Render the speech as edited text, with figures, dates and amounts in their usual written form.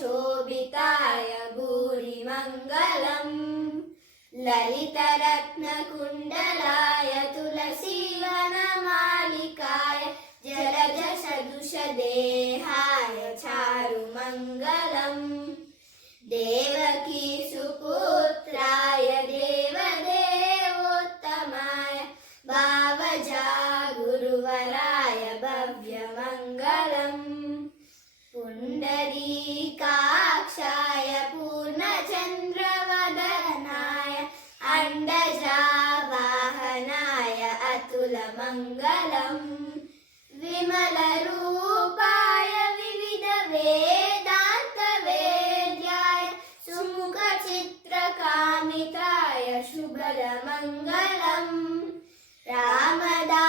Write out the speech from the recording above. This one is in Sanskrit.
शोभिताय भूरिमङ्गलम् ललितरत्नकुण्डलाय तुलसीवनमालिकाय जलजसदृशदेहाय चारुमङ्गलम् देवकी सुपुत्राय देवदेवोत्तमाय भावजा गुरुवराय भव्यमङ्गलम् पुण्डरीकाक्षाय पूर्णचन्द्रवदनाय अण्डजावाहनाय अतुलमङ्गलम् विमलरूपाय विविधवेदान्तवेद्याय सुमुखचित्रकामिताय शुभमङ्गलम् रामदा